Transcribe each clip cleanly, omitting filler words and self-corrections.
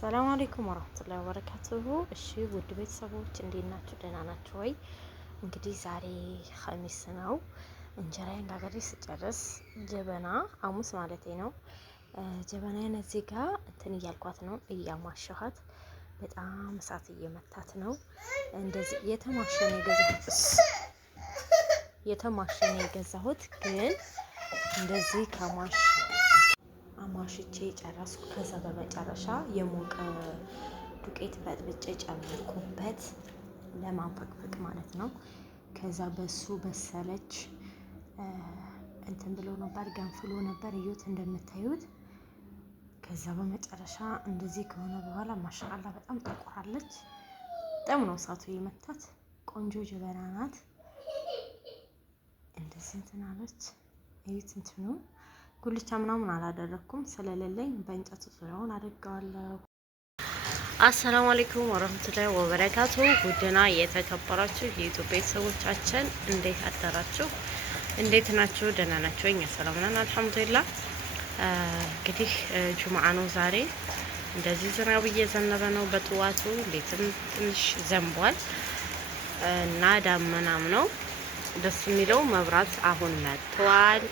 ሰላም አለይኩም ወራህመቱላሂ ወበረካቱሁ። እሺ ውድ ቤተሰቦች እንዴት ናችሁ? ደህና ናችሁ ወይ? እንግዲህ ዛሬ ኸሚስ ነው። እንጀራዬን ጋግሬ ስጨርስ ጀበና ሐሙስ ማለቴ ነው። ጀበናዬን እዚህ ጋር እንትን እያልኳት ነው፣ እያሟሸኋት በጣም እሳት እየመታት ነው። እንደዚህ የተሟሸነ የገዛሁት ግን እንደዚህ አሟሽቼ ጨረስኩ። ከዛ በመጨረሻ የሞቀ ዱቄት በጥብጬ ጨመርኩበት ለማንፈቅፈቅ ማለት ነው። ከዛ በሱ በሰለች። እንትን ብሎ ነበር፣ ገንፍሎ ነበር፣ እዩት እንደምታዩት። ከዛ በመጨረሻ እንደዚህ ከሆነ በኋላ ማሻአላ በጣም ጠቁራለች። በጣም ነው እሳቱ የመታት። ቆንጆ ጀበና ናት። እንደዚህ እንትን አለች። እዩት እንትኑ ጉልቻ ምናምን አላደረኩም ስለሌለኝ በእንጨቱ ዙሪያውን አድርገዋለሁ። አሰላሙ አለይኩም ወራህመቱላሂ ወበረካቱ። ጉድና የተከበራችሁ የዩቲዩብ ቤተሰቦቻችን እንዴት አደራችሁ? እንዴት ናችሁ? ደህና ናችሁ? እኛ ሰላም ነን አልሐምዱሊላህ። እንግዲህ ጁምዓ ነው ዛሬ። እንደዚህ ዝናብ እየዘነበ ነው በጠዋቱ፣ ሌትም ትንሽ ዘንቧል እና ዳመናም ነው። ደስ የሚለው መብራት አሁን መጥቷል።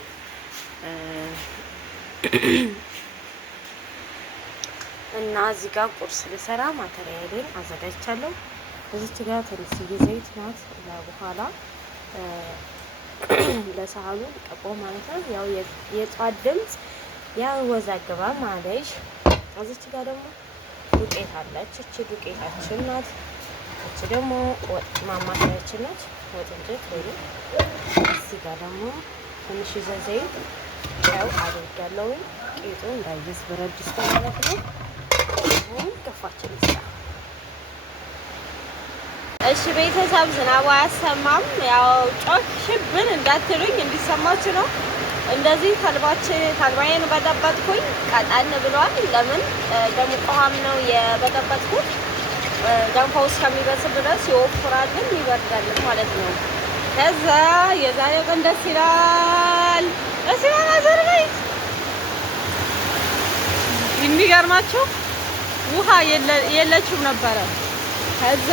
እና እዚህ ጋር ቁርስ ልሰራ ማቴሪያሌን አዘጋጅቻለሁ። እዚች ጋር ትንሽዬ ዘይት ናት፣ በኋላ ለሳህኑ ቀባው ማለት ነው። ያው የጧት ድምፅ ያወዛግባል ማለሽ። እዚች ጋር ደግሞ ዱቄት አለች። እቺ ዱቄታችን ናት። እቺ ደግሞ ወጥ ማማሰያችን ናት። ወጥ እንጀት ወይ እዚህ ጋር ደግሞ ትንሽ ዘይት ጨው አድርጋለሁ። ቂጡ እንዳይዝ ብረት ድስት ማለት ነው። ከፋችን ይስራ። እሺ ቤተሰብ ዝናቡ አያሰማም። ያው ጮክ ሽብን እንዳትሉኝ እንዲሰማችሁ ነው። እንደዚህ ተልባዬን በጠበጥኩኝ ቀጠን ብሏል። ለምን ደሙቋም ነው የበጠበጥኩት። ገንፎው እስከሚበስል ድረስ ይወፍራልን ይበርዳል ማለት ነው። ከዛ የዛሬው ቀን ደስ ይላል። ደስ ይላል። አዘርበይ የሚገርማችሁ ውሃ የለችም ነበረ። ከዛ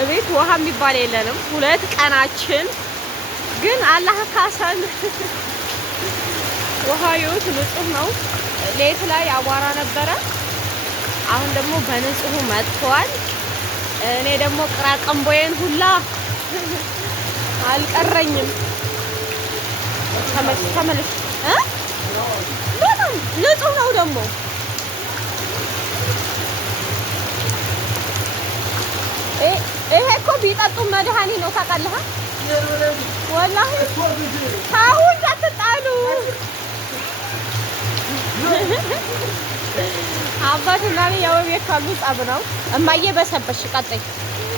እቤት ውሃ የሚባል የለንም። 2 ቀናችን ግን አላህ ካሳን። ውሃ ይሁት ንጹህ ነው። ሌት ላይ አቧራ ነበረ። አሁን ደግሞ በንጹህ መጥቷል። እኔ ደግሞ ቅራቅንቦዬን ሁላ አልቀረኝም። ተመልስ በጣም ንጹህ ነው ደግሞ ይሄ እኮ ቢጠጡ መድኃኒት ነው ታውቃለህ። ወላሂ ታው እንዳትጣሉ። አባትና ያው ቤት ካሉ ጻብ ነው። እማዬ በሰበሽ ቀጠይ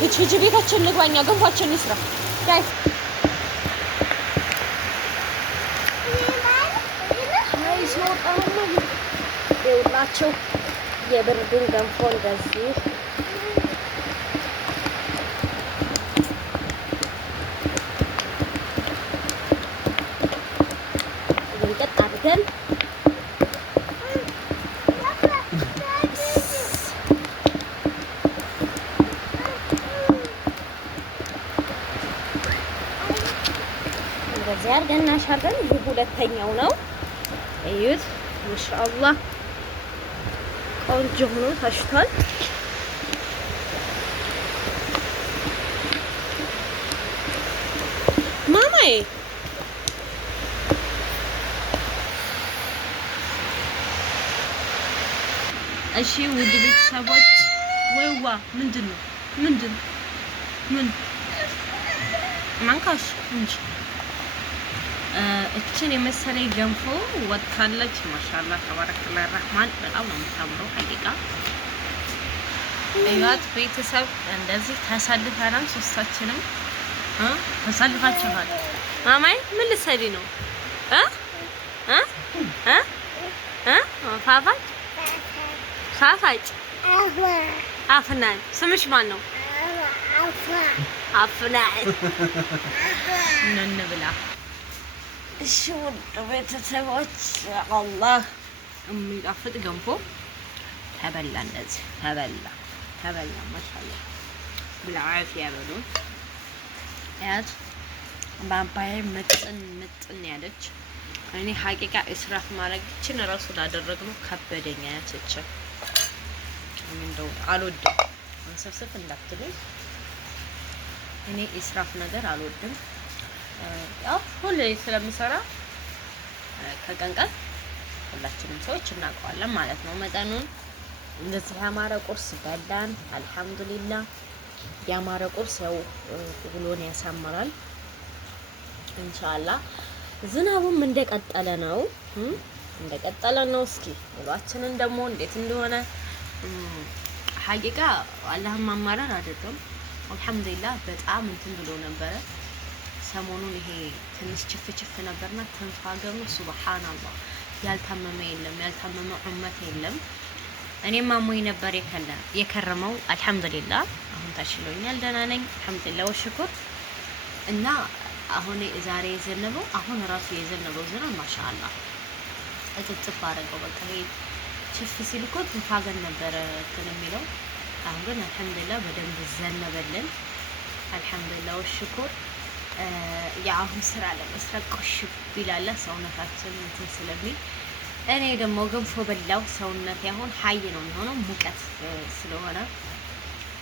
እቺ ቤታችን ልግባኛ ገንፏችን ይስራ ዳይ ይውላችሁ የብርዱን ገንፎ እንደዚህ እንቀጥ አድርገን እንደዚህ አድርገን እናሻለን። ይህ ሁለተኛው ነው። እዩት ማሻአላህ ቆንጆ ሆኖ ታሽቷል። ማማዬ እሺ ውድ ቤተሰቦች ወይዋ ምንድነው ምን ማንካሽ እንጂ እችን የመሰለ ገንፎ ወጥታለች። ማሻአላ ተባረከላ ረህማን በጣም ነው የምታምረው። ሐቂቃ እያት ቤተሰብ እንደዚህ ተሰልፈናል። ሶስታችንም ተሰልፋችኋል። ማማዬ ምን ልትሰሪ ነው? ፋፋጭ አፍናን። ስምሽ ማን ነው? አፍናን እንብላ። እሺ ውድ ቤተሰቦች አላህ የሚጣፍጥ ገንፎ ተበላ እንደዚህ ተበላ ማሻአላ بالعافيه በሉ ያዝ ባባዬ ምጥን ያለች እኔ ሐቂቃ እስራፍ ማድረግ እቺን ራሱ ላደረግነው ከበደኛ ያቸች እንደው አልወድም አንሰፍሰፍ እንዳትሉኝ እኔ እስራፍ ነገር አልወድም ያው ሁሌ ስለምሰራ ከቀንቀን ሁላችንም ሰዎች እናውቀዋለን ማለት ነው መጠኑን እንደዚህ ያማረ ቁርስ በላን አልহামዱሊላህ ያማረ ቁርስ ያው ሁሉን ያሳምራል ኢንሻአላህ ዝናቡም እንደቀጠለ ነው እስኪ ሁላችንን ደግሞ እንዴት እንደሆነ ሐቂቃ አላህም ማማራር አይደለም አልহামዱሊላህ በጣም እንትን ብሎ ነበር ሰሞኑን ይሄ ትንሽ ችፍችፍ ነበርና ተንፋገሩ ሱብሃንአላህ ያልታመመ የለም ያልታመመ ኡመት የለም እኔም አሞኝ ነበር የከረመው አልহামዱሊላህ አሁን ታሽሎኛል ደህና ነኝ አልহামዱሊላህ ወሽኩር እና አሁን ዛሬ የዘነበው አሁን ራሱ የዘነበው ዝናብ ማሻአላህ እጥጥፍ አደረገው በቃ ይሄ ችፍ ሲልኮ ተንፋገን ነበር የሚለው አሁን ግን አልহামዱሊላህ በደንብ ዘነበልን አልহামዱሊላህ ወሽኩር ያሁን ስራ ለመስራት ቆሽብ ይላል ሰውነታችን እንትን ስለሚል እኔ ደግሞ ገንፎ በላው ሰውነት ያሁን ሀይ ነው የሚሆነው ሙቀት ስለሆነ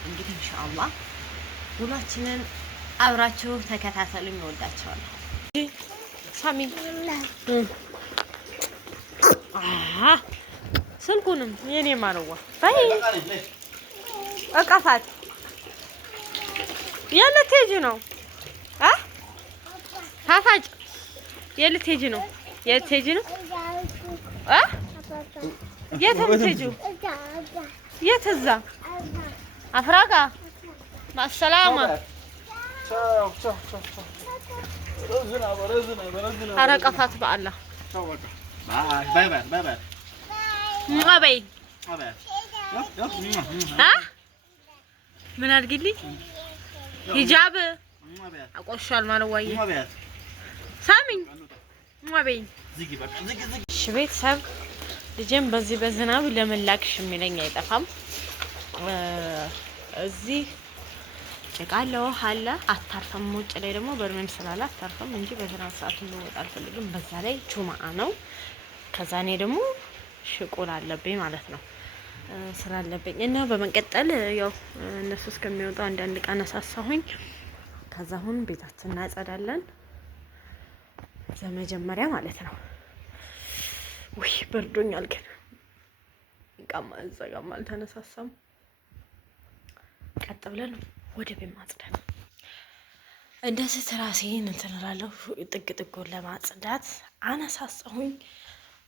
እንግዲህ ኢንሻአላህ ሁላችንን አብራችሁ ተከታተሉኝ ወዳቸዋለሁ ሳሚ ስልኩንም የኔ ማረዋ ባይ አቃፋት የልትሄጂ ነው ታፋጭ የልትሄጂ ነው የትምትሄጂው የትዛ አፍራጋ ማሰላማ አረቀፋት በአላህ ባይ ምን አድርግልኝ ሂጃብ አቆሻል ማለት ዋዬ ሳሚኝ ማበይ እሺ ቤተሰብ ልጄም በዚህ በዝናብ ለመላክሽ የሚለኝ አይጠፋም እዚህ ጭቃለው አለ አታርፈም ውጭ ላይ ደግሞ በርሜል ስላለ አታርፈም እንጂ በዝናብ ሰዓት እንወጣ አልፈልግም በዛ ላይ ጁማአ ነው ከዛ እኔ ደግሞ ሽቁል አለብኝ ማለት ነው ስላለብኝ እና በመቀጠል ያው እነሱ እስከሚወጡ አንዳንድ ቀን አሳሳሁኝ ከዛ አሁን ቤታችንን እናጸዳለን ዘመጀመሪያ ማለት ነው ወይ በርዶኛል ግን እዛጋም አልተነሳሳም ቀጥ ብለን ወደ ቤት ማጽዳት እንደዚህ ትራሴን እንትን እላለሁ ጥግ ጥጉን ለማጽዳት አነሳሳሁኝ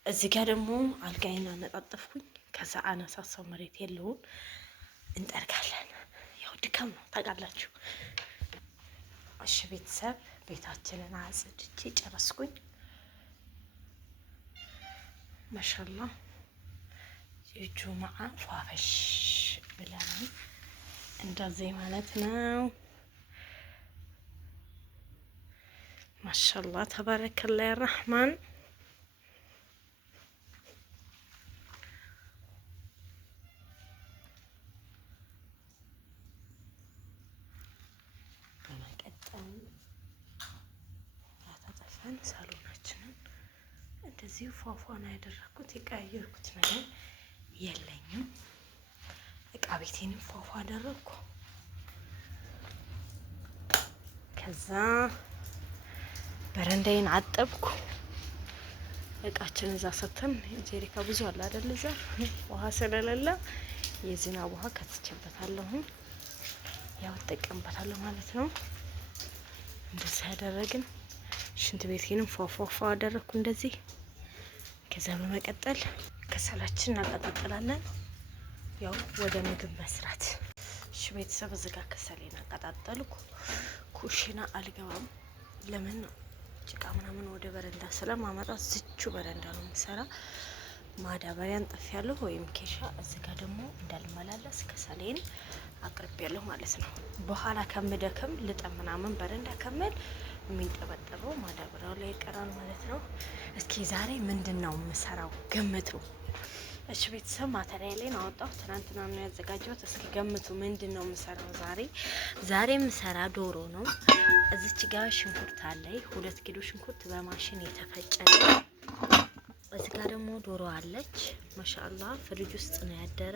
እዚህ ጋር ደግሞ አልጋዬን አነጣጠፍኩኝ ከዛ አነሳሳው መሬት የለውን እንጠርጋለን ያው ድካም ነው ታውቃላችሁ እሺ ቤተሰብ ቤታችንን አጽድቼ ጨረስኩኝ ማሻአላህ የጁማአ ፏፈሽ ብለን እንደዚህ ማለት ነው ማሻአላህ ተባረከላህ الرحمن ሳሎናችንን እንደዚህ ፏፏና ያደረኩት የቀያየርኩት ነገር የለኝም እቃ ቤቴንም ፏፏ አደረኩ ከዛ በረንዳዬን አጠብኩ እቃችን እዛ ሰተን ጀሪካ ብዙ አለ አይደል እዛ ውሃ ስለሌለ የዝናብ ውሃ ከተቸበታለሁ ያው ተጠቀምበታለሁ ማለት ነው እንደዛ ያደረግን ሽንት ቤቴንም ፏፏ አደረኩ እንደዚህ ከዛ በመቀጠል ከሰላችን እናቀጣጥላለን ያው ወደ ምግብ መስራት እሺ ቤተሰብ እዚህ ጋር ከሰሌን አቀጣጠልኩ ኩሽና አልገባም ለምን ጭቃ ምናምን ወደ በረንዳ ስለማመጣ ዝቹ በረንዳ ነው የምሰራ ማዳበሪያን ጠፍያለሁ ወይም ኬሻ እዚህ ጋር ደግሞ እንዳልመላለስ ከሰሌን አቅርቤያለሁ ማለት ነው በኋላ ከምደከም ልጠም ምናምን በረንዳ ከመል የሚንጠበጠበው ማዳበሪያው ላይ ይቀራል ማለት ነው እስኪ ዛሬ ምንድነው የምሰራው ገምቱ እሺ ቤተሰብ ማተሪያ ላይ ነው አወጣው። ትናንትና ነው ያዘጋጀሁት። እስኪ ገምቱ ምንድን ነው የምሰራው ዛሬ የምሰራ ዶሮ ነው። እዚች ጋር ሽንኩርት አለኝ 2 ኪሎ ሽንኩርት በማሽን የተፈጨ ነው። እዚህ ጋር ደግሞ ዶሮ አለች ማሻአላህ ፍሪጅ ውስጥ ነው ያደረ።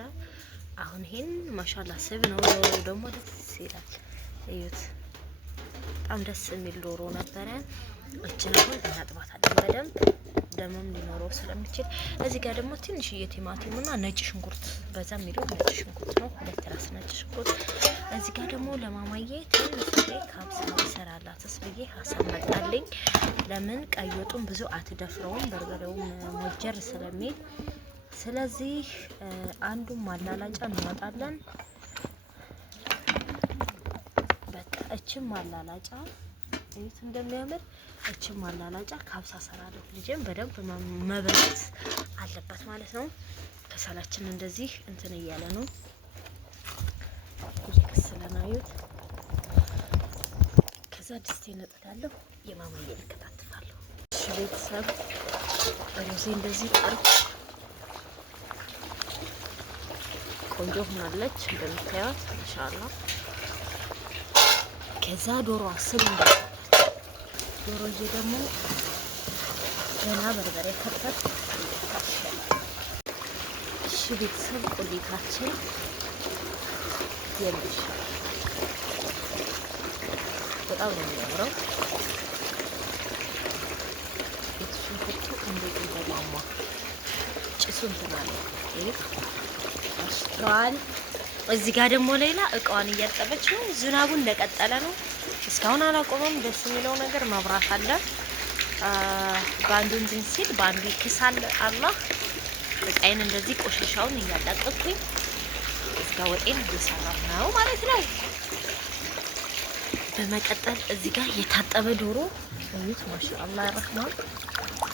አሁን ይሄን ማሻአላህ ስብ ነው። ዶሮ ደግሞ ደስ ይላል። እዩት በጣም ደስ የሚል ዶሮ ነበረ። እችን አሁን እናጥባታለን በደንብ ደምም ሊኖረው ስለሚችል። እዚህ ጋር ደግሞ ትንሽዬ ቲማቲም እና ነጭ ሽንኩርት በዛ የሚለው ነጭ ሽንኩርት ነው 2 ራስ ነጭ ሽንኩርት። እዚህ ጋር ደግሞ ለማማዬ ትንሽዬ ካብሳ ሰራላትስ ብዬ ሀሳብ መጣልኝ። ለምን ቀይ ወጡን ብዙ አትደፍረውም በርበሬውም ሞጀር ስለሚል፣ ስለዚህ አንዱን ማላላጫ እንወጣለን። በቃ እቺም ማላላጫ እዩት እንደሚያምር። እቺም ማላላጫ ካብሳ ሰራለሁ። ልጄም በደንብ መብራት አለበት ማለት ነው። ከሰላችን እንደዚህ እንትን እያለ ነው ስለናዩት። ከዛ ድስቴ ነጥዳለሁ። የማማዬ ልከታተፋለሁ። እሺ ቤተሰብ ሩዜ እንደዚህ ጠርቅ ቆንጆ ሆናለች እንደምታዩት ኢንሻአላህ። ከዛ ዶሮ አስብ እንደታለች። ዶሮዬ ደግሞ ገና በርበሬ ከተት። እሺ ቤተሰብ ቁሊታችን የልሽ በጣም ነው የሚያምረው። ሽንኩርቱ እንዴት እንደማማ ጭሱ እንትን አለ አስተዋል። እዚህ ጋር ደግሞ ሌላ እቃዋን እያጠበች ነው። ዝናቡ እንደቀጠለ ነው። እስካሁን አላቆመም። ደስ የሚለው ነገር መብራት አለ። ባንዱ እንትን ሲል ባንዱ ይክሳል። አላህ እቃዬን እንደዚህ ቆሻሻውን እያጣጠብኩኝ እዚህ ጋር ወጤን እየሰራሁ ነው ማለት ነው። በመቀጠል እዚህ ጋር የታጠበ ዶሮ እዩት። ማሻአላህ ረህማን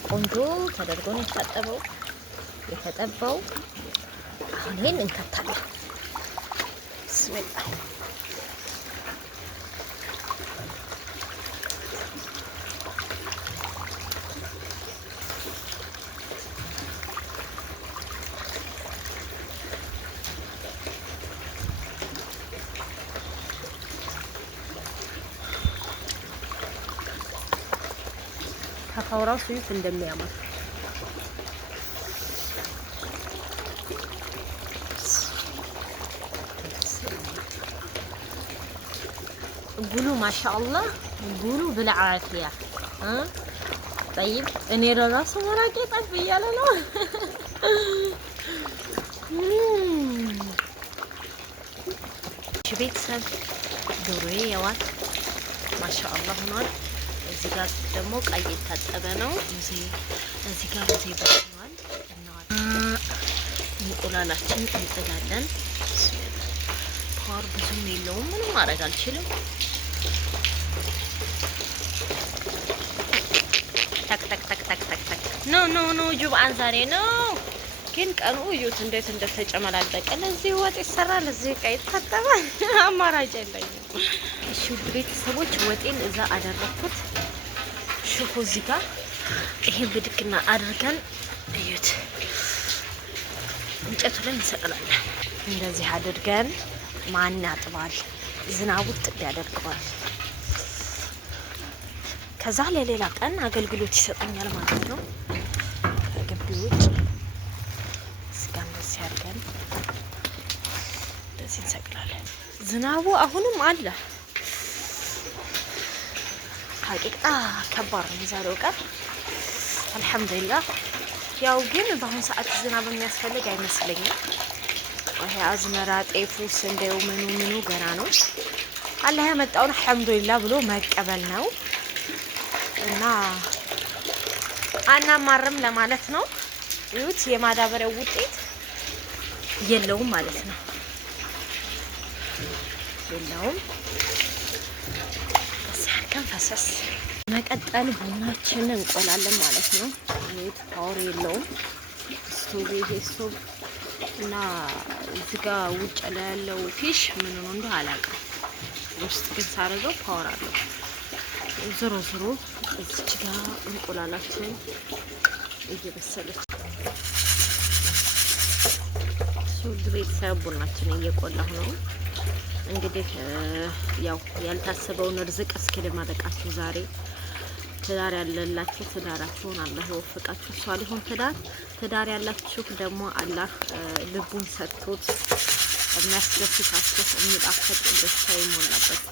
ቆንጆ ተደርጎ ነው የታጠበው የተጠባው። አሁን ይሄን እንከታለን። ብስሚላህ ከፋውራው ስዊት እንደሚያምር ጉሉ ማሻአላህ ጉሉ ብልዓፊያ طيب እኔ ለራሱ መራቄ ጠፍ እያለ ነው። ቤተሰብ ዶሮዬ የዋት ማሻአላህ ሆኗል። እዚህ ጋር ደግሞ ቀይ የታጠበ ነው። እዚህ ጋር ሩዜ በስሏል። እንቁላላችን እንጥዳለን። ፓወር ብዙም የለውም። ምንም ማድረግ አልችልም። ታክ ታክ ታክ ታክ ታክ ታክ ኖ ጁብአን ዛሬ ነው። ግን ቀኑ እዩት እንዴት እንደተጨመላለቀ። ለዚህ ወጥ ይሰራል፣ ለዚህ ቀይ ይታጠባል። አማራጭ የለኝም። እሺ ቤተሰቦች ወጤን እዛ አደረኩት። ሽፎ እዚህ ጋር ይሄ ብድግና አድርገን እዩት እንጨቱ ላይ እንሰቅላለን። እንደዚህ አድርገን ማን ያጥባል? ዝናቡ ጥድ ያደርገዋል። ከዛ ለሌላ ቀን አገልግሎት ይሰጠኛል ማለት ነው። ከግቢ ውጭ ስጋ እንደዚህ አድርገን እንደዚህ እንሰቅላለን። ዝናቡ አሁንም አለ። ሀቂቃ ከባድ ነው የዛሬው ቀን። አልሐምዱሊላህ። ያው ግን በአሁን ሰዓት ዝናብ የሚያስፈልግ አይመስለኝም። ይሄ አዝመራ ጤፉ ስንዴው ምኑ ገና ነው። አላህ ያመጣውን አልሐምዱሊላህ ብሎ መቀበል ነው እና አናማርም ለማለት ነው። ይሁት የማዳበሪያው ውጤት የለውም ማለት ነው። የለውም ፈሰስ መቀጠል ቡናችንን እንቆላለን ማለት ነው። ይሄት ፓወር የለውም ስቶቭ። ይሄ ስቶቭ እና እዚህ ጋር ውጭ ላይ ያለው ፊሽ ምን ነው እንደው አላውቅም። ውስጥ ግን ሳረገው ፓወር አለው። ዞሮ እዚች ጋር እንቁላላችን እየበሰለች ቤተሰብ ቡናችን እየቆላሁ ነው። እንግዲህ ያው ያልታሰበውን ርዝቅ እስኪ ልመርቃችሁ ዛሬ። ትዳር ያለላችሁ ትዳራችሁን አላህ ይወፍቃችሁ። ሷሊሁን ትዳር ያላችሁ ደግሞ አላህ ልቡን ሰጥቶት የሚያስደስታችሁ የሚጣፍጥ ደስታ ይሞላበት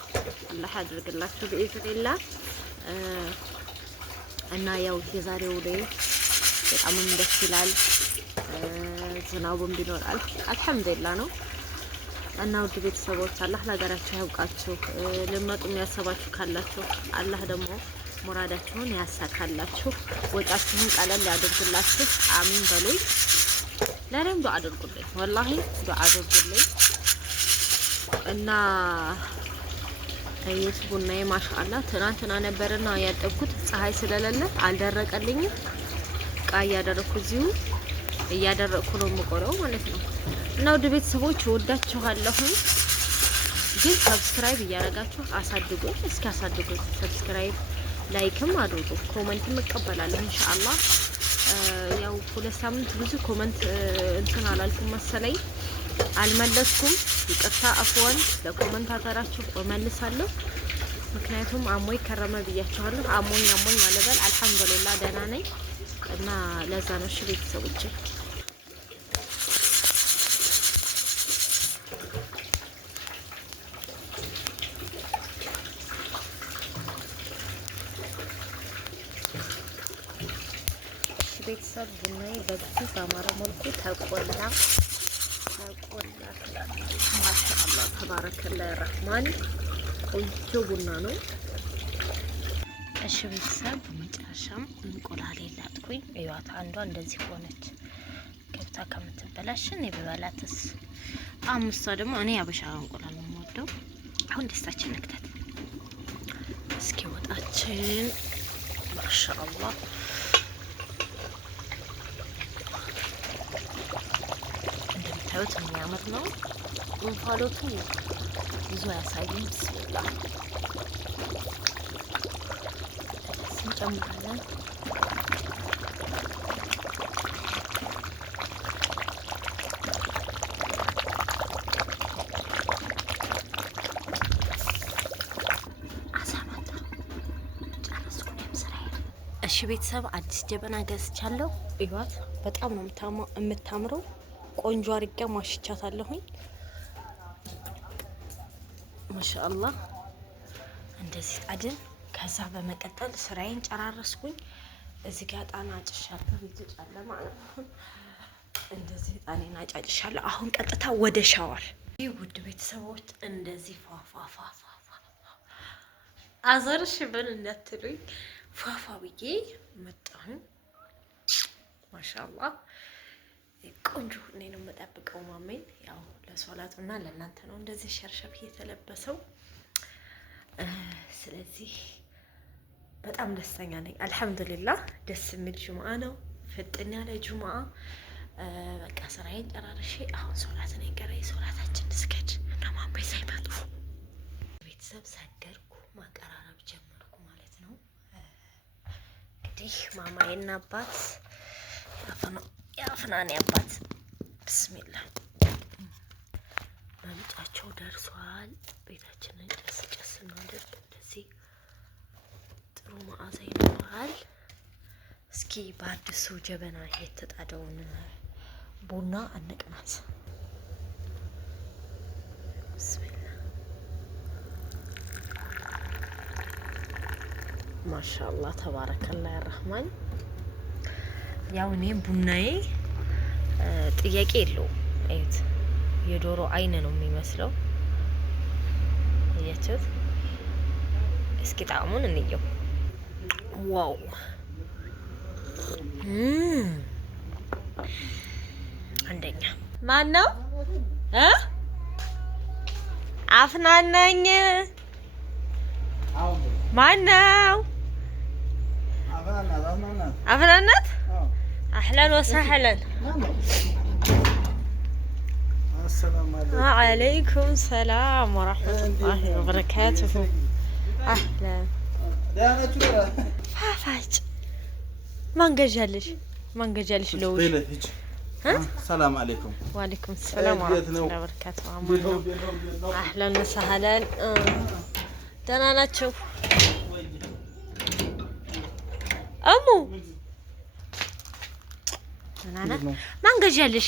አላህ ያድርግላችሁ በኢዝኒላህ። እና ያው የዛሬው ላይ በጣም ደስ ይላል። ዝናቡም ቢኖራል አልሐምዱሊላህ ነው። እና ውድ ቤተሰቦች አላህ ለሀገራችሁ ያብቃችሁ። ልመጡ የሚያሰባችሁ ካላችሁ አላህ ደግሞ ሙራዳችሁን ያሳካላችሁ። ወጣችሁን ቀለል ያድርግላችሁ። አሚን በሉኝ። ለኔም ዱአ አድርጉልኝ፣ ወላሂ ዱአ አድርጉልኝ። እና እዩት ቡናዬ ማሻአላህ ትናንትና ነበርና ያጠብኩት ፀሐይ ስለሌለ አልደረቀልኝም። ቃ እያደረኩ እዚሁ እያደረኩ ነው የምቆለው ማለት ነው። እና ውድ ቤተሰቦች ወዳችኋለሁ። ግን ሰብስክራይብ እያደረጋችሁ አሳድጉኝ፣ እስኪ አሳድጉኝ። ሰብስክራይብ ላይክም አድርጉ፣ ኮመንትም እቀበላለሁ ኢንሻአላህ። ያው 2 ሳምንት ብዙ ኮመንት እንትን አላልኩም መሰለኝ አልመለስኩም። ይቅርታ አፍዋን ለኮመንታተራችሁ እመልሳለሁ። ምክንያቱም አሞኝ ከረመ ብያችኋለሁ። አሞኝ አለበል አልሐምዱሊላህ ደህና ነኝ እና ለዛ ነው። እሺ ቤተሰቦቼ ቤተሰብ ቡናዬ በዚህ በአማረ መልኩ ተቆላ። ማሻአላህ ተባረከላህ ረህማን ቆንጆ ቡና ነው። እሺ ቤተሰብ በመጨረሻም እንቁላል ላጥኩኝ። እዩዋት አንዷ እንደዚህ ሆነች። ገብታ ከምትበላሽን የበላትስ አምስቷ ደግሞ እኔ አበሻ እንቁላል ነው የምወደው። አሁን ደስታችን ነክተት እስኪ ወጣችን ማሻአላህ እንደምታዩት የሚያምር ነው። እንፋሎቱ ብዙ አያሳይም። ብስሚላ እንጨምራለን። እሺ ቤተሰብ አዲስ ጀበና ገዝቻለሁ። እዩዋት በጣም ነው የምታምረው። ቆንጆ አርጋ ማሽቻታለሁኝ። ማሻአላህ እንደዚህ ጣድን። ከዛ በመቀጠል ስራዬን ጨራረስኩኝ። እዚህ ጋር ጣና አጭሻለሁ። ይጭጫለ ማለት ነው። እንደዚህ ጣኔን አጫጭሻለሁ። አሁን ቀጥታ ወደ ሻወር። ውድ ቤተሰቦች እንደዚህ ፋፋፋፋ አዘርሽ ብል እንዳትሉኝ ፋፋ ብዬ መጣሁ። ማሻአላህ ቆንጆ ሁኔ ነው የምጠብቀው ማሜን። ያው ለሶላቱና ለእናንተ ነው እንደዚህ ሸርሸፍ የተለበሰው። ስለዚህ በጣም ደስተኛ ነኝ። አልሐምዱሊላህ ደስ የሚል ጁምአ ነው። ፍጥን ያለ ጁምአ። በቃ ስራዬን ጨራርሼ አሁን ሶላት ነው የቀረኝ። ሶላታችን እስከድ እና ማሜ ሳይመጡ ቤተሰብ ሰገድኩ፣ ማቀራረብ ጀመርኩ ማለት ነው። እንግዲህ ማማዬና አባት የአፍናኔ አባት ብስሚላ መምጫቸው ደርሷል። ቤታችንን ጨስ ጨስ እናድርግ። እንደዚህ ጥሩ መዓዛ ይኖራል። እስኪ በአዲሱ ጀበና የተጣደውን ቡና እንቅናት። ብስሚላ ማሻአላህ ተባረከላህ ረህማን። ያው እኔ ቡናዬ ጥያቄ የለውም። እዩት የዶሮ አይን ነው የሚመስለው። እያችሁት እስኪ ጣዕሙን እንየው። ዋው አንደኛ ማን ነው? አፍናናኝ ማን ነው? አፍናናት አህለን ወሰህለን። ወአለይኩም ሰላም ወራህመቱላሂ ወበረካቱሁ። አህለን ፋፋጭ ማንገዣልሽ ለውሽ ሰላም አለይኩም። ወአለይኩም ሰላም ወራህመቱላሂ ወበረካቱሁ። አህለን ወሰህለን። ደህና ናችሁ? እሙ ደህና ናት። ማን ገዣልሽ?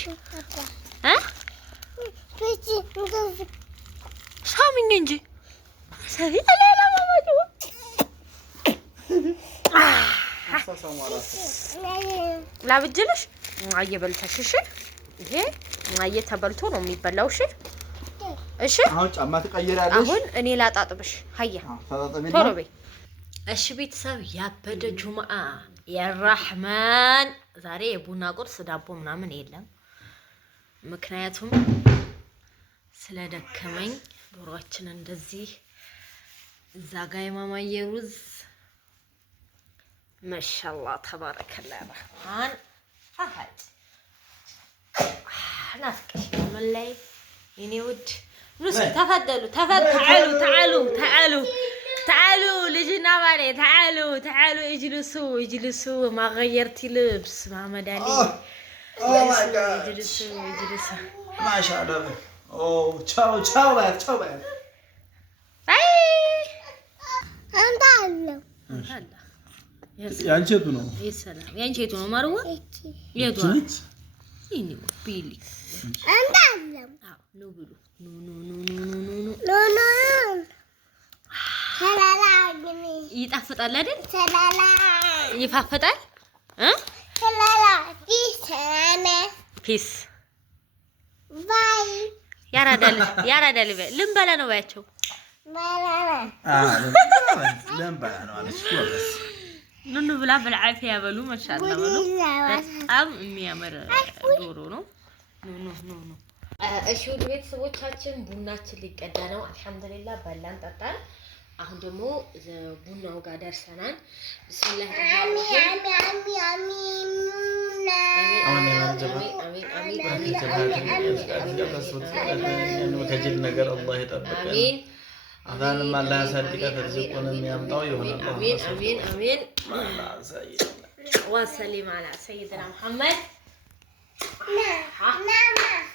ሳሚኝ እንጂ ሰፊ አላላ ማማዱ ላብጅልሽ እየበልተሽ። እሺ ይሄ እየተበልቶ ነው የሚበላው። እሺ እሺ። አሁን ጫማ ትቀይራለሽ። አሁን እኔ ላጣጥብሽ። ሀያ ቶሎ በይ። እሺ ቤተሰብ፣ ያበደ ጁምአ የራህማን ዛሬ የቡና ቁርስ ዳቦ ምናምን የለም። ምክንያቱም ስለደከመኝ ዶሮአችን እንደዚህ እዛ ጋ የማማዬ ሩዝ ማሻአላህ ተባረከላ ረህማን አሃድ ናፍቀሽ ምን ላይ የኔ ውድ ኑስ ተፈደሉ تعالوا لجنا بالي تعالوا اجلسوا ما غيرتي لبس ما مدالي اجلسوا ما شاء الله. اوه تشاو بقى باي انت علم ያንቺ የቱ ነው? ይሰላም ያንቺ የቱ ነው? ማርዋ የቱ ነች? ይሄን ቢሊ አንዳለም አው ነው ብሉ ኖ ሰላላ ግን ይጣፍጣል አይደል? ሰላላ ይፋፈጣል ሰላላ ፒስ ባይ ያራዳል ልምበላ ነው ባያቸው ልምበላ ነው አለች ጎበዝ። ኑኑ ብላ بالعافيه ያበሉ ማሻአላ በሉ። በጣም የሚያምር ዶሮ ነው። ኑ እሺ ውድ ቤተሰቦቻችን ቡናችን ሊቀዳ ነው። አልሐምዱሊላህ በላን ጠጣን። አሁን ደግሞ ቡናው ጋር ደርሰናል። ቢስሚላህ አሚን አዛንም አላህ ያሳድጋት ርዝቁንም ያምጣው ይሆናል። አሚን አሚን አሚን ወሰሊም አላ ሰይድና መሐመድ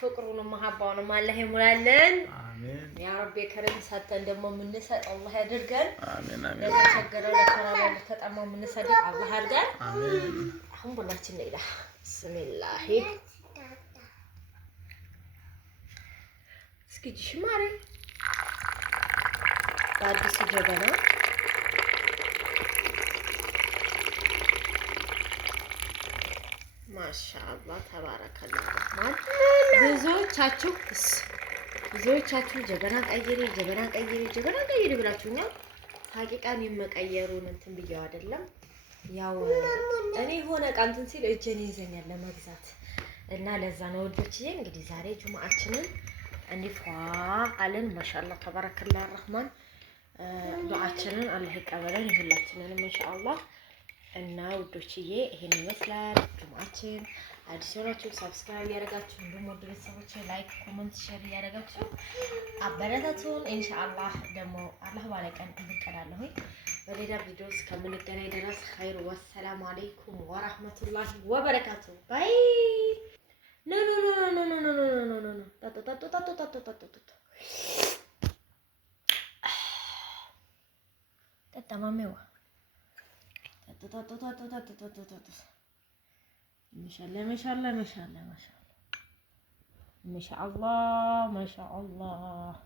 ፍቅሩንም መሐባውንም አላህ ይሙላልን። አሜን ያ ረቢ ከረም ሰጠን ደግሞ የምንሰጥ አላህ ያድርገን። አሜን አሜን ለተቸገረው ለተራበው ለተጠማው የምንሰጥ አላህ ያድርገን። አሜን። አሁን ቡናችን ነው ይላል። ቢስሚላህ እስኪ ጅሽማሪ አዲስ ጀበና ማሻአላህ ተባረከላህ። ብዙዎቻችሁ ጀበና ቀይሪ ብላችሁኛል። ሀቂቃን የመቀየሩን እንትን ብየው አይደለም። ያው እኔ ሆነ ቃንትን ሲል እጄን ይዘኛል ለመግዛት እና ለዛ ነው ወዶችዬ። እንግዲህ ዛሬ ጁማአችንን እንዲፋ አለን። ማሻአላህ ተባረከላህ ረህማን ዱዓችንን አላህ ይቀበለን ሁላችንንም ኢንሻአላህ። እና ውዶችዬ ይሄን ይመስላል ጁማአችን። አዲስ ሆናችሁ ሰብስክራይብ ያደረጋችሁ እንዲሁም ወደ ቤተሰቦች ላይክ፣ ኮሜንት፣ ሼር ያደረጋችሁ አበረታቱን ኢንሻአላህ። ደግሞ አላህ ባለቀን እንቀዳለሁ። በሌላ ቪዲዮ እስከምንገናኝ ድረስ ኸይር ወሰላሙ አለይኩም ወራህመቱላሂ ወበረካቱ። ባይ ኖ ተማመው ማሻአላህ